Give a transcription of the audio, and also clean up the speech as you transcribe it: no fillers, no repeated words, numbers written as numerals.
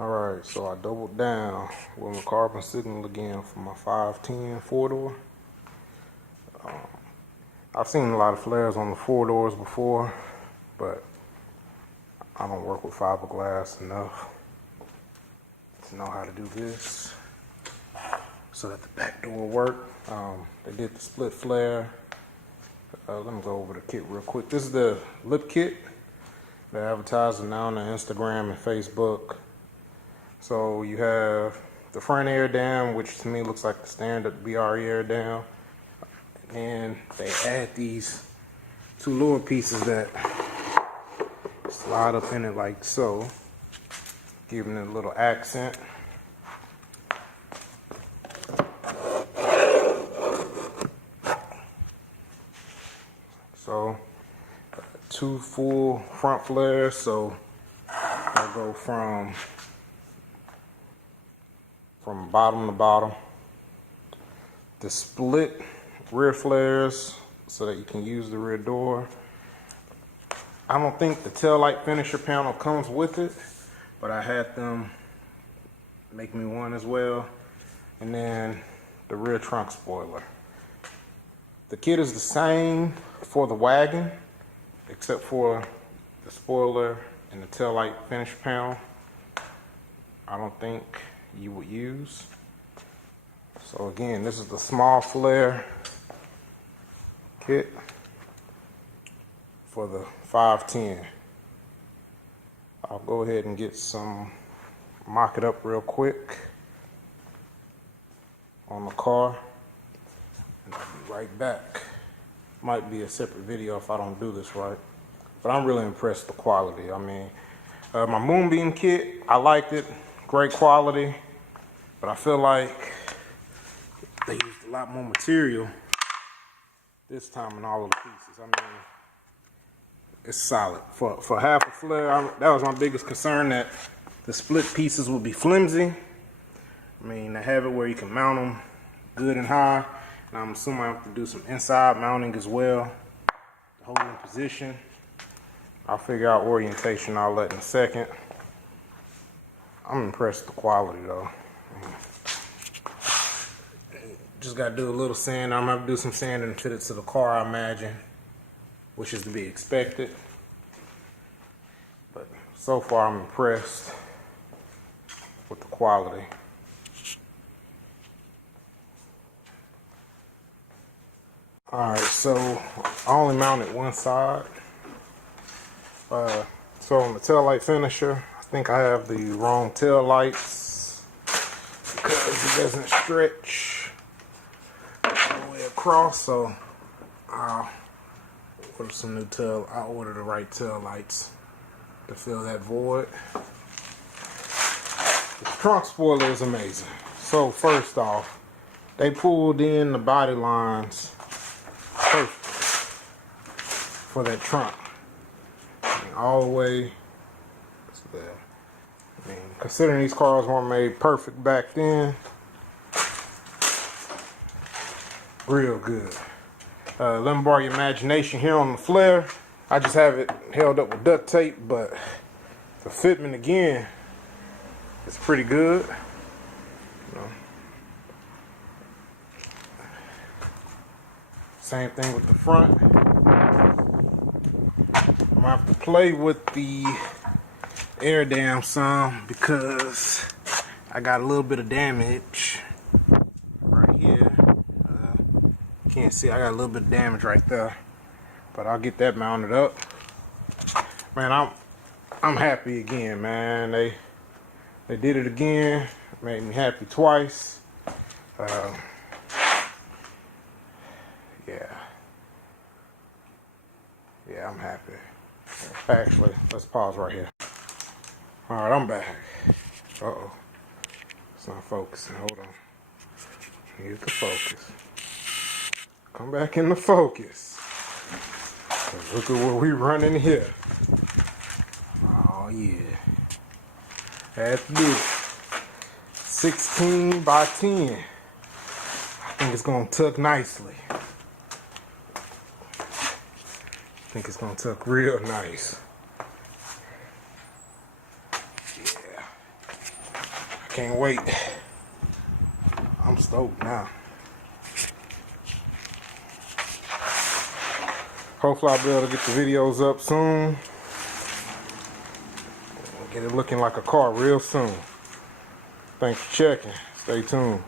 Alright, so I doubled down with my carbon signal again for my 510 four-door. I've seen a lot of flares on the four-doors before, but I don't work with fiberglass enough to know how to do this so that the back door will work. They did the split flare. Let me go over the kit real quick. This is the lip kit. They're advertising now on Instagram and Facebook. So you have the front air dam, which to me looks like the standard BRE air dam. And they add these two lower pieces that slide up in it like so, giving it a little accent. So two full front flares, so I'll go from bottom to bottom. The split rear flares so that you can use the rear door. I don't think the taillight finisher panel comes with it, but I had them make me one as well. And then the rear trunk spoiler. The kit is the same for the wagon, except for the spoiler and the taillight finisher panel. I don't think you would use. So again, this is the small flare kit for the 510. I'll go ahead and get some, mock it up real quick on the car, and I'll be right back. Might be a separate video if I don't do this right, but I'm really impressed with the quality. I mean, my Moonbeam kit, I liked it, great quality, but I feel like they used a lot more material this time in all of the pieces. I mean, it's solid. For half a flare, that was my biggest concern, that the split pieces would be flimsy. I mean, I have it where you can mount them good and high, and I'm assuming I have to do some inside mounting as well to hold in position. I'll figure out orientation, all that in a second. I'm impressed with the quality though. Just gotta do a little sand. I'm gonna have to do some sanding and fit it to the car, I imagine, which is to be expected. But so far I'm impressed with the quality. Alright, so I only mounted one side. So on the taillight finisher, I think I have the wrong tail lights because it doesn't stretch all the way across, so I'll order some new I'll order the right tail lights to fill that void. The trunk spoiler is amazing. So first off, they pulled in the body lines perfect for that trunk. I mean, all the way there. I mean, considering these cars weren't made perfect back then, real good. Let me borrow your imagination here on the flare. I just have it held up with duct tape, but the fitment again is pretty good. You know. Same thing with the front. I'm gonna have to play with the air dam some because I got a little bit of damage right here. Can't see, I got a little bit of damage right there, but I'll get that mounted up. Man, I'm happy again, man. They did it again. Made me happy twice. Yeah, I'm happy. Actually, let's pause right here. All right, I'm back. Uh-oh. It's not focusing. Hold on. Here's the focus. Come back in the focus. Look at what we running here. Oh, yeah. Had to do it. 16 by 10. I think it's going to tuck nicely. I think it's gonna tuck real nice. Yeah. can't wait. I'm stoked now. Hopefully I'll be able to get the videos up soon. Get it looking like a car real soon. Thanks for checking. Stay tuned.